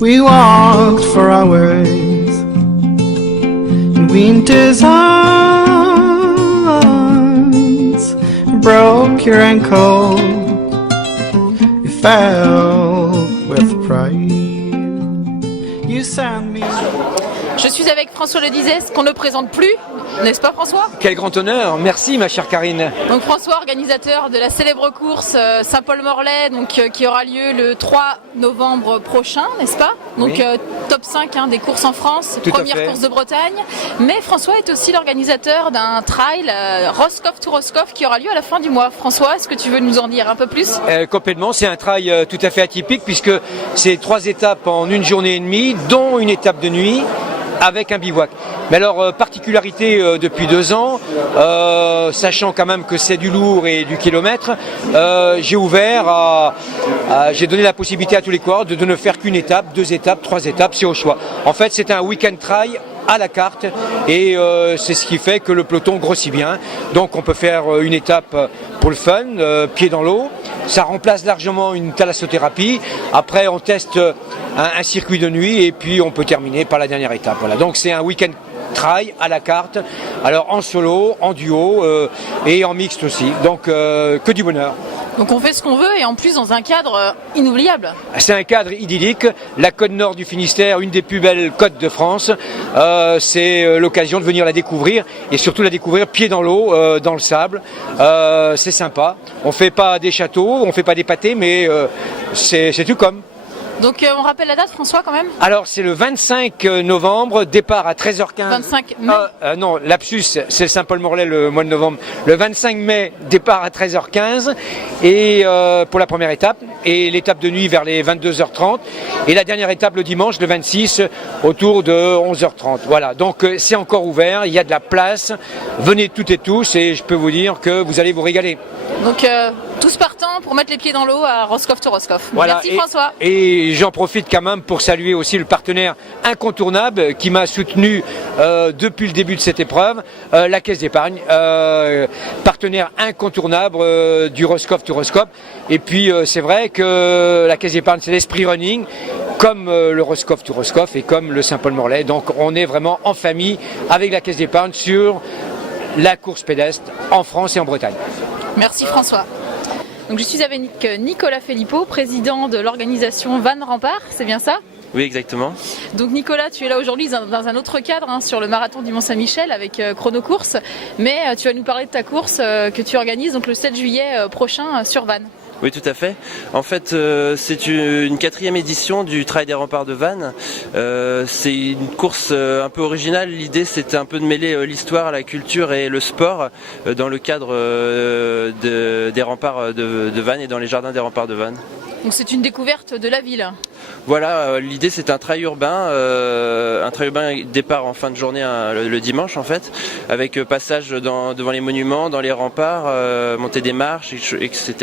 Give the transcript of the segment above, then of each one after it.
We walked for hours in winter's arms. Broke your ankle. You fell with pride. You sent me. Je suis avec François Ledizès, qu'on ne présente plus, n'est-ce pas François? Quel grand honneur, merci ma chère Karine. Donc François, organisateur de la célèbre course Saint-Paul-Morlaix, qui aura lieu le 3 novembre prochain, n'est-ce pas? Donc oui. Top 5 des courses en France, première course de Bretagne. Mais François est aussi l'organisateur d'un trail Roscoff to Roscoff qui aura lieu à la fin du mois. François, est-ce que tu veux nous en dire un peu plus? Complètement, c'est un trail tout à fait atypique puisque c'est 3 étapes en une journée et demie, dont une étape de nuit, avec un bivouac. Mais alors, particularité depuis 2 ans, sachant quand même que c'est du lourd et du kilomètre, j'ai donné la possibilité à tous les coureurs de ne faire qu'une étape, 2 étapes, 3 étapes, c'est au choix. En fait, c'est un week-end trail à la carte et c'est ce qui fait que le peloton grossit bien. Donc on peut faire une étape pour le fun, pied dans l'eau. Ça remplace largement une thalassothérapie. Après on teste un circuit de nuit et puis on peut terminer par la dernière étape. Voilà. Donc c'est un week-end trail à la carte, alors en solo, en duo et en mixte aussi. Donc que du bonheur. Donc on fait ce qu'on veut et en plus dans un cadre inoubliable. C'est un cadre idyllique, la côte nord du Finistère, une des plus belles côtes de France. C'est l'occasion de venir la découvrir et surtout la découvrir pied dans l'eau, dans le sable. C'est sympa. On fait pas des châteaux, on fait pas des pâtés, mais c'est tout comme. Donc on rappelle la date François quand même? Alors c'est le 25 novembre, départ à 13h15. 25 mai non, lapsus, c'est Saint-Paul-Morlaix le mois de novembre. Le 25 mai, départ à 13h15 et pour la première étape. Et l'étape de nuit vers les 22h30. Et la dernière étape le dimanche, le 26, autour de 11h30. Voilà, donc c'est encore ouvert, il y a de la place. Venez toutes et tous et je peux vous dire que vous allez vous régaler. Donc tous partants pour mettre les pieds dans l'eau à Roscoff to Roscoff. Voilà. Merci François. Et j'en profite quand même pour saluer aussi le partenaire incontournable qui m'a soutenu depuis le début de cette épreuve, la Caisse d'épargne, partenaire incontournable du Roscoff to Roscoff. Et puis c'est vrai que la Caisse d'épargne c'est l'esprit running, comme le Roscoff to Roscoff et comme le Saint-Paul-Morlaix. Donc on est vraiment en famille avec la Caisse d'épargne sur la course pédestre en France et en Bretagne. Merci François. Donc je suis avec Nicolas Philippot, président de l'organisation Vannes Rempart, c'est bien ça? Oui, exactement. Donc Nicolas, tu es là aujourd'hui dans un autre cadre sur le marathon du Mont-Saint-Michel avec Chrono Course, mais tu vas nous parler de ta course que tu organises donc le 7 juillet prochain sur Vannes. Oui, tout à fait. En fait, c'est une 4e édition du Trail des Remparts de Vannes. C'est une course un peu originale. L'idée, c'était un peu de mêler l'histoire, la culture et le sport dans le cadre des remparts de Vannes et dans les jardins des remparts de Vannes. Donc c'est une découverte de la ville. Voilà, l'idée c'est un trail urbain départ en fin de journée le dimanche en fait, avec passage devant les monuments, dans les remparts, montée des marches, etc.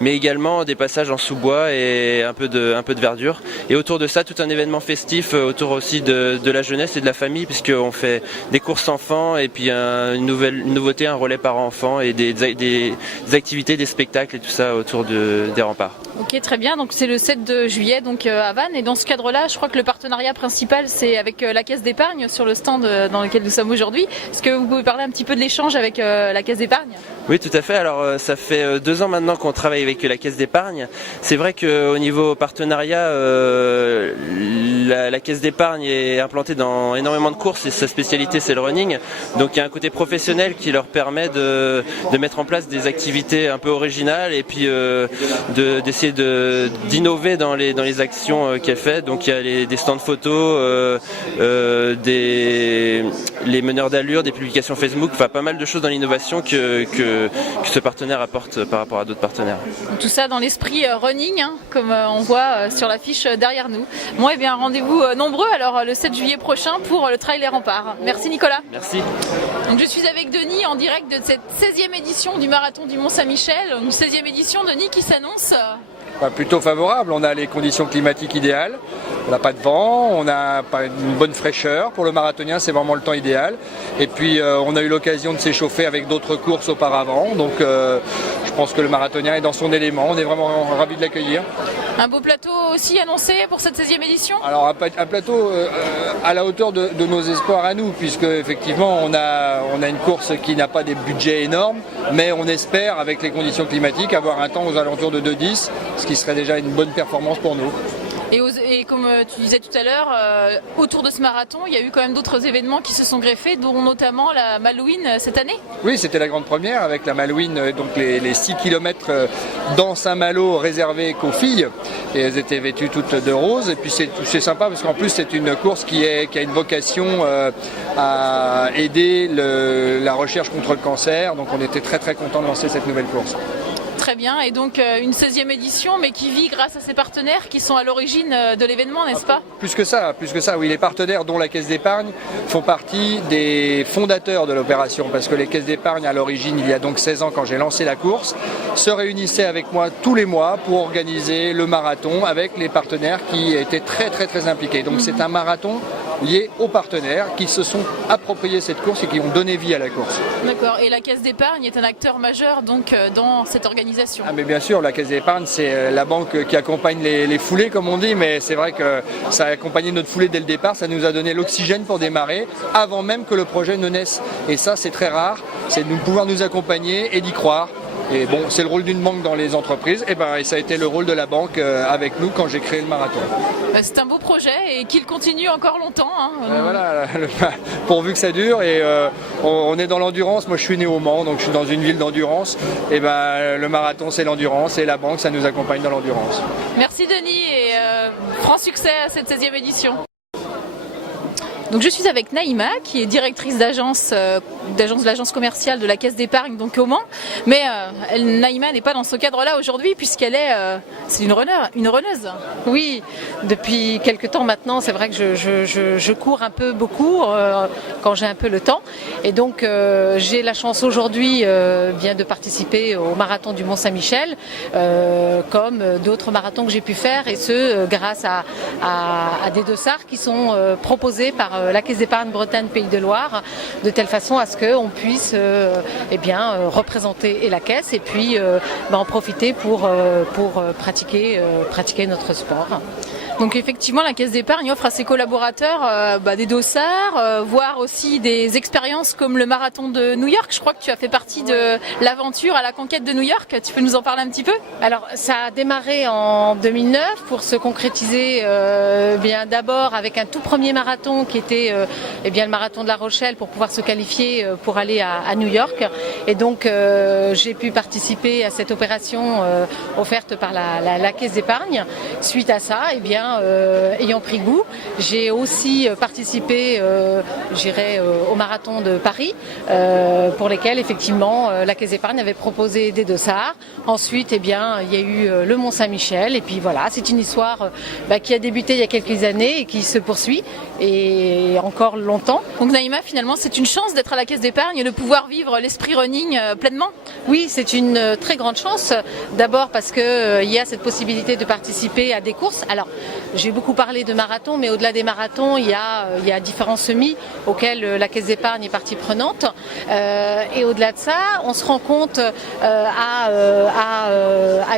Mais également des passages en sous-bois et un peu de verdure. Et autour de ça, tout un événement festif autour aussi de la jeunesse et de la famille, puisqu'on fait des courses enfants et puis une nouveauté, un relais parents-enfants et des activités, des spectacles et tout ça autour des remparts. Ok, très bien. Donc c'est le 7 juillet donc à Vannes. Et dans ce cadre-là, je crois que le partenariat principal, c'est avec la Caisse d'épargne sur le stand dans lequel nous sommes aujourd'hui. Est-ce que vous pouvez parler un petit peu de l'échange avec la Caisse d'épargne? Oui, tout à fait. Alors ça fait 2 ans maintenant qu'on travaille avec la Caisse d'épargne. C'est vrai qu'au niveau partenariat, la Caisse d'épargne est implantée dans énormément de courses et sa spécialité c'est le running. Donc il y a un côté professionnel qui leur permet de mettre en place des activités un peu originales et puis d'essayer d'innover dans les actions qu'elle fait. Donc il y a des stands photos, les meneurs d'allure, des publications Facebook, enfin pas mal de choses dans l'innovation que ce partenaire apporte par rapport à d'autres partenaires. Tout ça dans l'esprit running, comme on voit sur l'affiche derrière nous. Bon, et bien rendez-vous nombreux alors le 7 juillet prochain pour le Trail des Remparts. Merci Nicolas. Merci. Donc je suis avec Denis en direct de cette 16e édition du marathon du Mont-Saint-Michel. Une 16e édition, Denis, qui s'annonce plutôt favorable. On a les conditions climatiques idéales, on n'a pas de vent, on a une bonne fraîcheur. Pour le marathonien, c'est vraiment le temps idéal. Et puis on a eu l'occasion de s'échauffer avec d'autres courses auparavant. Donc je pense que le marathonien est dans son élément. On est vraiment ravis de l'accueillir. Un beau plateau aussi annoncé pour cette 16e édition? Alors un plateau à la hauteur de nos espoirs à nous, puisque effectivement on a une course qui n'a pas des budgets énormes, mais on espère avec les conditions climatiques avoir un temps aux alentours de 2:10, ce qui serait déjà une bonne performance pour nous. Et comme tu disais tout à l'heure, autour de ce marathon, il y a eu quand même d'autres événements qui se sont greffés, dont notamment la Malouine cette année. Oui, c'était la grande première avec la Malouine, donc les 6 km dans Saint-Malo réservés qu'aux filles. Et elles étaient vêtues toutes de rose. Et puis c'est sympa parce qu'en plus c'est une course qui a une vocation à aider la recherche contre le cancer. Donc on était très contents de lancer cette nouvelle course. Très bien, et donc une 16e édition, mais qui vit grâce à ses partenaires qui sont à l'origine de l'événement, n'est-ce pas? Plus que ça, oui. Les partenaires, dont la Caisse d'épargne, font partie des fondateurs de l'opération, parce que les caisses d'épargne, à l'origine, il y a donc 16 ans, quand j'ai lancé la course, se réunissaient avec moi tous les mois pour organiser le marathon avec les partenaires qui étaient très impliqués. Donc c'est un marathon lié aux partenaires qui se sont appropriés cette course et qui ont donné vie à la course. D'accord, et la Caisse d'épargne est un acteur majeur donc dans cette organisation. Ah mais bien sûr, la Caisse d'épargne c'est la banque qui accompagne les foulées comme on dit, mais c'est vrai que ça a accompagné notre foulée dès le départ, ça nous a donné l'oxygène pour démarrer avant même que le projet ne naisse. Et ça c'est très rare, c'est de pouvoir nous accompagner et d'y croire. Et bon, c'est le rôle d'une banque dans les entreprises, et ça a été le rôle de la banque avec nous quand j'ai créé le marathon. C'est un beau projet et qu'il continue encore longtemps. Hein. Voilà, pourvu que ça dure. Et on est dans l'endurance. Moi, je suis né au Mans, donc je suis dans une ville d'endurance. Et le marathon, c'est l'endurance, et la banque, ça nous accompagne dans l'endurance. Merci Denis et franc succès à cette 16e édition. Donc je suis avec Naïma, qui est directrice d'agence de l'agence commerciale de la Caisse d'épargne, donc au Mans. Mais Naïma n'est pas dans ce cadre-là aujourd'hui, puisqu'elle c'est une runneuse. Oui, depuis quelques temps maintenant, c'est vrai que je cours un peu beaucoup quand j'ai un peu le temps. Et donc j'ai la chance aujourd'hui bien de participer au marathon du Mont-Saint-Michel, comme d'autres marathons que j'ai pu faire, et ce grâce à des dossards qui sont proposés par la Caisse d'épargne Bretagne Pays de Loire, de telle façon à ce qu'on puisse représenter la caisse et puis en profiter pour pratiquer notre sport. Donc effectivement, la Caisse d'épargne offre à ses collaborateurs des dossards, voire aussi des expériences comme le marathon de New York. Je crois que tu as fait partie de l'aventure à la conquête de New York. Tu peux nous en parler un petit peu? Alors ça a démarré en 2009 pour se concrétiser d'abord avec un tout premier marathon qui était le marathon de La Rochelle pour pouvoir se qualifier pour aller à New York. Et donc j'ai pu participer à cette opération offerte par la Caisse d'épargne. Suite à ça, ayant pris goût, j'ai aussi participé au marathon de Paris pour lesquels effectivement la Caisse d'épargne avait proposé des dossards. Ensuite il y a eu le Mont-Saint-Michel, et puis voilà, c'est une histoire qui a débuté il y a quelques années et qui se poursuit et encore longtemps. Donc Naïma, finalement c'est une chance d'être à la Caisse d'épargne et de pouvoir vivre l'esprit running pleinement? Oui, c'est une très grande chance, d'abord parce qu'il y a cette possibilité de participer à des courses. Alors j'ai beaucoup parlé de marathon, mais au-delà des marathons, il y a différents semis auxquels la Caisse d'épargne est partie prenante. Et au-delà de ça, on se rend compte à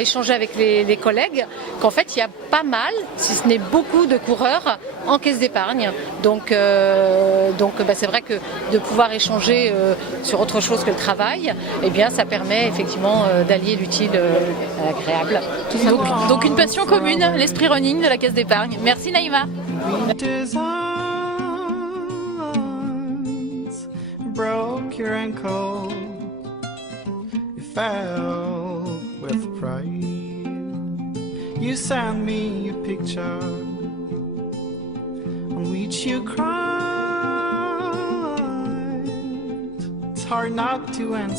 échanger avec les collègues qu'en fait, il y a pas mal, si ce n'est beaucoup de coureurs en Caisse d'épargne. Donc c'est vrai que de pouvoir échanger sur autre chose que le travail, ça permet effectivement d'allier l'utile à l'agréable. Donc une passion commune, l'esprit running de la Caisse d'épargne. Merci Naïma. His arms broke your ankle. You fell with pride. You sent me a picture on which you cried. It's hard not to answer.